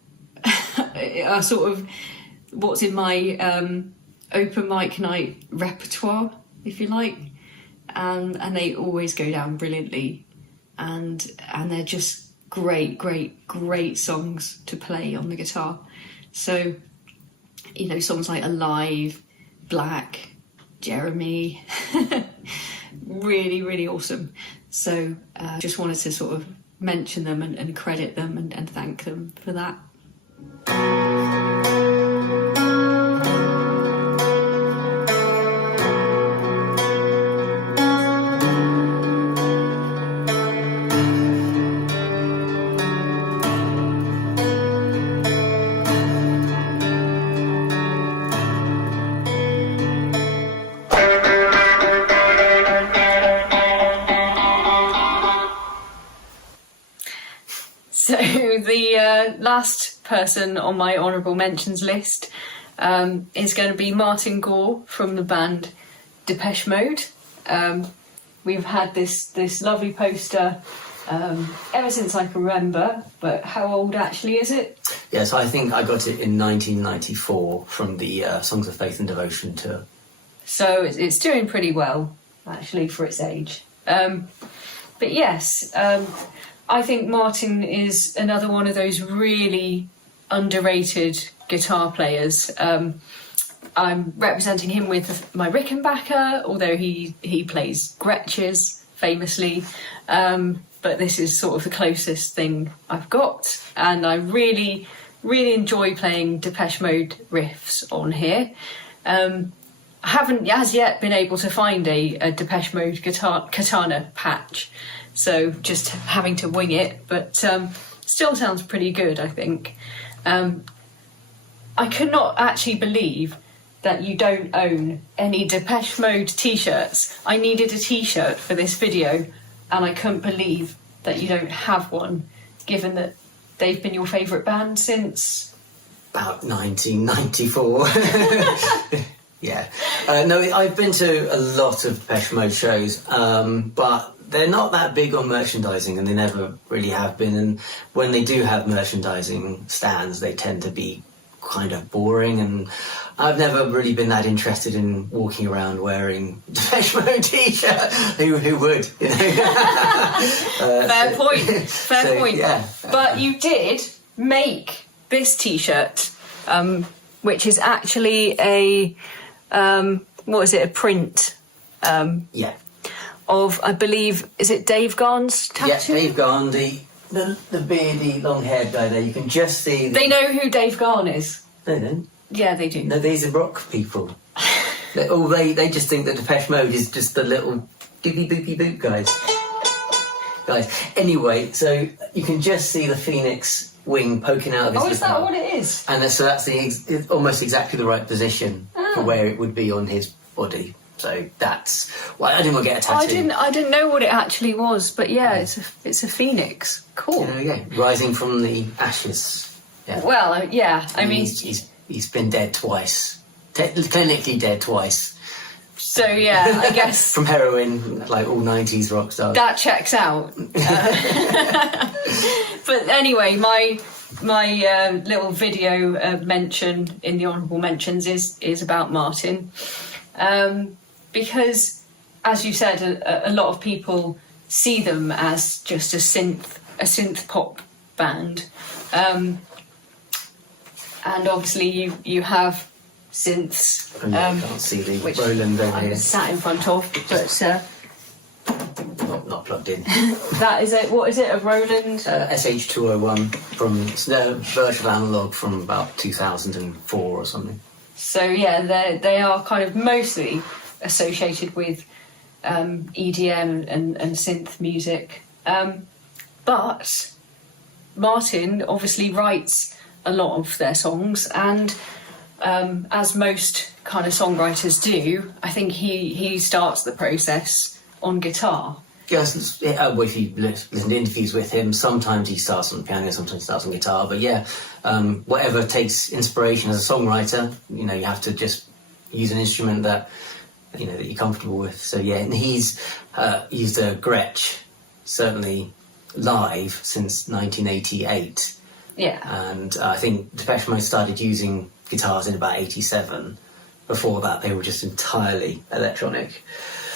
are sort of what's in my open mic night repertoire, if you like, and they always go down brilliantly. and they're just great songs to play on the guitar. So, you know, songs like Alive, Black, Jeremy, really awesome. So just wanted to sort of mention them and credit them and thank them for that. So the last person on my honourable mentions list is going to be Martin Gore from the band Depeche Mode. We've had this lovely poster ever since I can remember, but how old actually is it? Yes, I think I got it in 1994 from the Songs of Faith and Devotion tour. So it's doing pretty well, actually, for its age. But yes, I think Martin is another one of those really underrated guitar players. I'm representing him with my Rickenbacker, although he plays Gretches famously. But this is sort of the closest thing I've got, and I really enjoy playing Depeche Mode riffs on here. I haven't as yet been able to find a Depeche Mode katana patch, so just having to wing it, but still sounds pretty good, I think. I could not actually believe that you don't own any Depeche Mode t-shirts. I needed a t-shirt for this video, and I couldn't believe that you don't have one, given that they've been your favourite band since... About 1994. Yeah. No, I've been to a lot of Depeche Mode shows, but they're not that big on merchandising, and they never really have been. And when they do have merchandising stands, they tend to be kind of boring, and I've never really been that interested in walking around wearing Depeche Mode t-shirt. Who would? You know? Fair point. Yeah. But you did make this t-shirt, which is actually a a print? Yeah. Of, I believe, is it Dave Garn's tattoo? Yeah, Dave Garn, the beardy, long-haired guy there. You can just see... They know who Dave Garn is. No, they don't. Yeah, they do. No, these are rock people. they just think that Depeche Mode is just the little doopy boopy boop guys. Anyway, so you can just see the phoenix wing poking out of his guitar. Is that what it is? And so that's almost exactly the right position for where it would be on his body. So that's why I didn't want to get a tattoo. I didn't know what it actually was, but yeah, it's a phoenix. Cool. There we go. Rising from the ashes. Yeah. Well, yeah. I mean, he's been dead twice. Clinically dead twice. So yeah, I guess from heroin, like all 90s rock stars. That checks out. But anyway, my little video mention in the honourable mentions is about Martin. Because, as you said, a lot of people see them as just a synth pop band, and obviously you have synths. I can't see the Roland over here. I'm sat in front of, but not plugged in. That is it. What is it? A Roland SH201 from virtual analog from about 2004 or something. So yeah, they are kind of mostly associated with EDM and synth music. But Martin obviously writes a lot of their songs, and as most kind of songwriters do, I think he starts the process on guitar. Yes, if you listen to interviews with him, sometimes he starts on the piano, sometimes he starts on guitar. But yeah, whatever takes inspiration as a songwriter, you have to just use an instrument that that you're comfortable with. So yeah, and he's used a Gretsch, certainly live, since 1988. Yeah. And I think Depeche Mode started using guitars in about 87. Before that, they were just entirely electronic.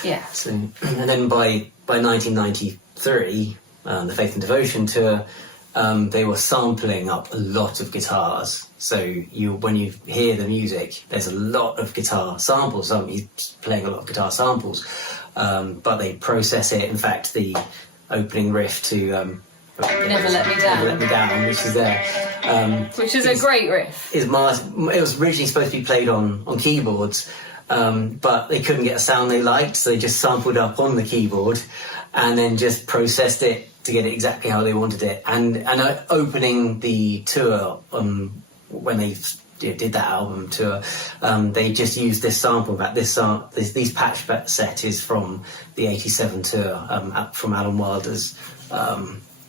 Yeah. So, and then by 1993, the Faith and Devotion tour, they were sampling up a lot of guitars. So when you hear the music, there's a lot of guitar samples. He's playing a lot of guitar samples, but they process it. In fact, the opening riff to Never Let Me Down. Never Let Me Down, which is there. Which is a great riff. It was originally supposed to be played on keyboards, but they couldn't get a sound they liked, so they just sampled up on the keyboard and then just processed it to get it exactly how they wanted it. And opening the tour, when they did that album tour, they just used this sample. In fact, these patch set is from the '87 tour, from Alan Wilder's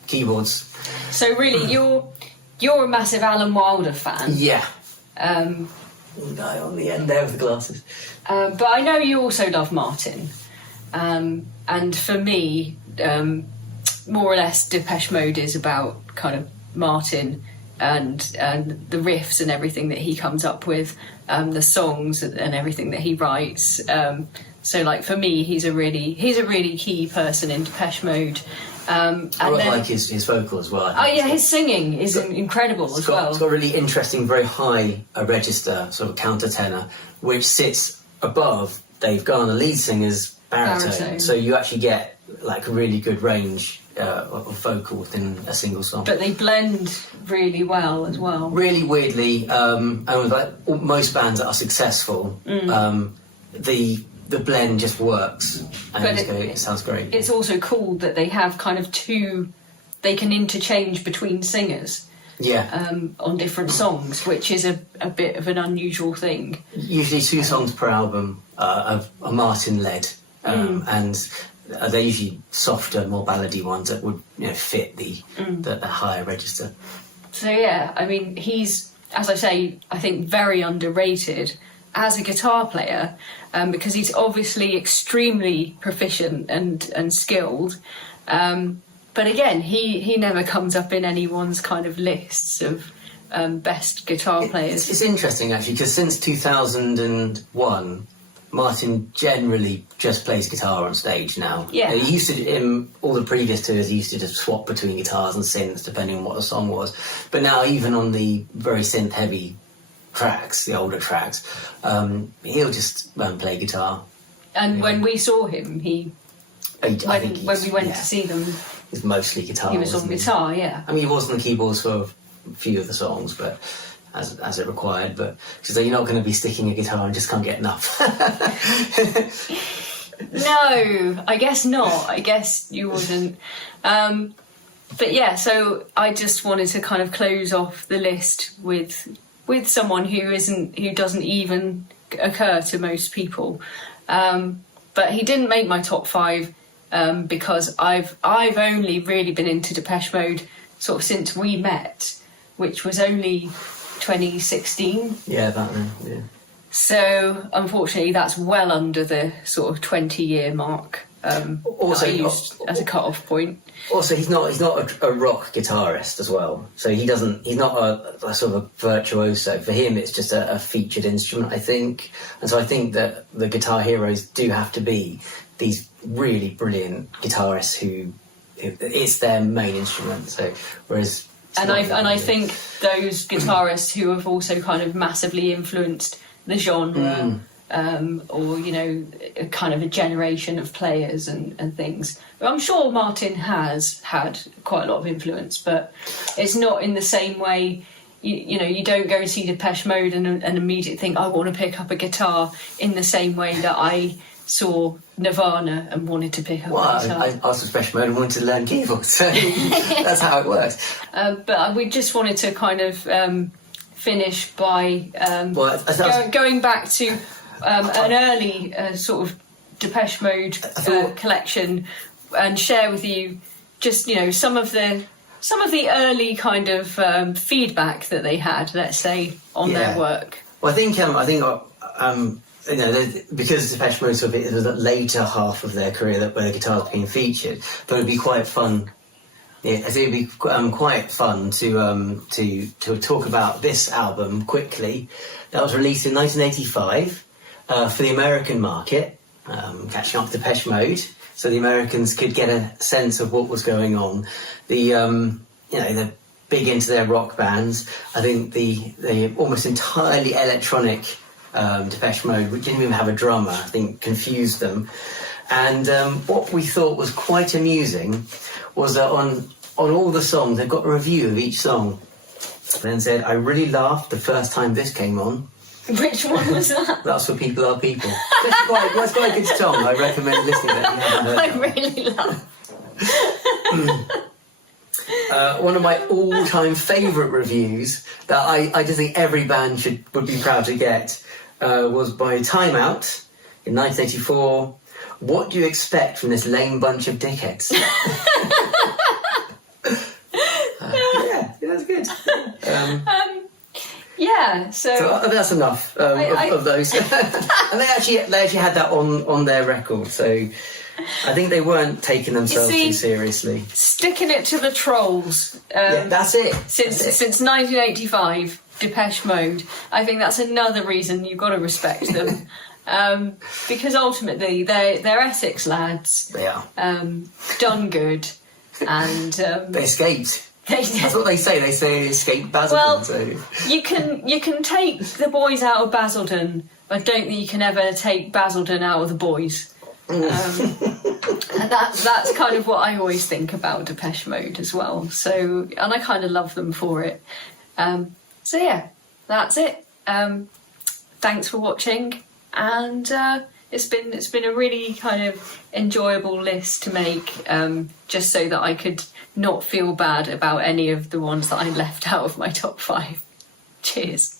keyboards. So really, you're a massive Alan Wilder fan. Yeah. The guy on the end there with the glasses. But I know you also love Martin. And for me, more or less, Depeche Mode is about kind of Martin and the riffs and everything that he comes up with, the songs and everything that he writes. So, like, for me, he's a really key person in Depeche Mode. I like his vocal as well. Oh yeah, his singing is incredible as well. It's got a really interesting, very high register, sort of countertenor, which sits above Dave Garner, lead singer's baritone. So you actually get like a really good range of vocal within a single song. But they blend really well as well. Really weirdly, and with like most bands that are successful, the blend just works, and it sounds great. It's also cool that they have kind of they can interchange between singers. Yeah. On different songs, which is a bit of an unusual thing. Usually 2 songs per album are Martin-led, and they're usually softer, more ballady ones that would fit the higher register. So yeah, I mean, he's, as I say, I think very underrated as a guitar player, because he's obviously extremely proficient and skilled. But again, he never comes up in anyone's kind of lists of best guitar players. It's interesting, actually, because since 2001, Martin generally just plays guitar on stage now. Yeah. He used to, in all the previous tours, he used to just swap between guitars and synths, depending on what the song was. But now, even on the very synth-heavy tracks, the older tracks, he'll just play guitar. And when we saw him, when we went to see them, it's mostly guitar. He was on guitar, yeah. I mean, he was on the keyboards for a few of the songs, but as it required. But because you're not going to be sticking a guitar and just can't get enough. No, I guess not. I guess you wouldn't. But yeah, so I just wanted to kind of close off the list with someone who doesn't even occur to most people. But he didn't make my top 5. Because I've only really been into Depeche Mode sort of since we met, which was only 2016. Yeah, that then, yeah. So unfortunately, that's well under the sort of 20-year mark. Also, that I used as a cut-off point. Also, he's not a rock guitarist as well. So he's not a sort of a virtuoso. For him, it's just a featured instrument, I think. And so I think that the guitar heroes do have to be these really brilliant guitarists who it's their main instrument. So whereas I think those guitarists who have also kind of massively influenced the genre, or kind of a generation of players and things. I'm sure Martin has had quite a lot of influence, but it's not in the same way. You don't go and see Depeche Mode and immediately think, I want to pick up a guitar in the same way that I saw Nirvana and wanted to pick up a guitar. I was Depeche Mode and wanted to learn keyboards, so that's how it works. But we just wanted to kind of finish by going back to an early sort of Depeche Mode collection and share with you just some of the early kind of feedback that they had, let's say, on their work. Well, I think because Depeche Mode sort of it was the later half of their career where the guitars being featured, but it'd be quite fun. Yeah, I think it'd be quite fun to talk about this album quickly. That was released in 1985 for the American market, catching up with Depeche Mode. so the Americans could get a sense of what was going on. They're big into their rock bands. I think the almost entirely electronic Depeche Mode, which didn't even have a drummer, I think confused them. And what we thought was quite amusing was that on all the songs, they've got a review of each song. Then said, I really laughed the first time this came on. Which one was that? That's For People Are People. That's quite a good song. I recommend listening to it if you haven't heard I that. really love. One of my all-time favourite reviews that I just think every band would be proud to get was by Timeout in 1984. What do you expect from this lame bunch of dickheads? Yeah, that's good. So That's enough of those. And they actually had that on their record, so I think they weren't taking themselves too seriously. Sticking it to the trolls. That's it. Since 1985, Depeche Mode. I think that's another reason you've got to respect them. Because ultimately they're Essex lads. They are. Done good. And they escaped. That's what they say. They say they escaped Basildon. Well, so. you can take the boys out of Basildon, but I don't think you can ever take Basildon out of the boys. And that's kind of what I always think about Depeche Mode as well. So, and I kind of love them for it. So yeah, that's it. Thanks for watching, and it's been a really kind of enjoyable list to make, just so that I could not feel bad about any of the ones that I left out of my top 5. Cheers.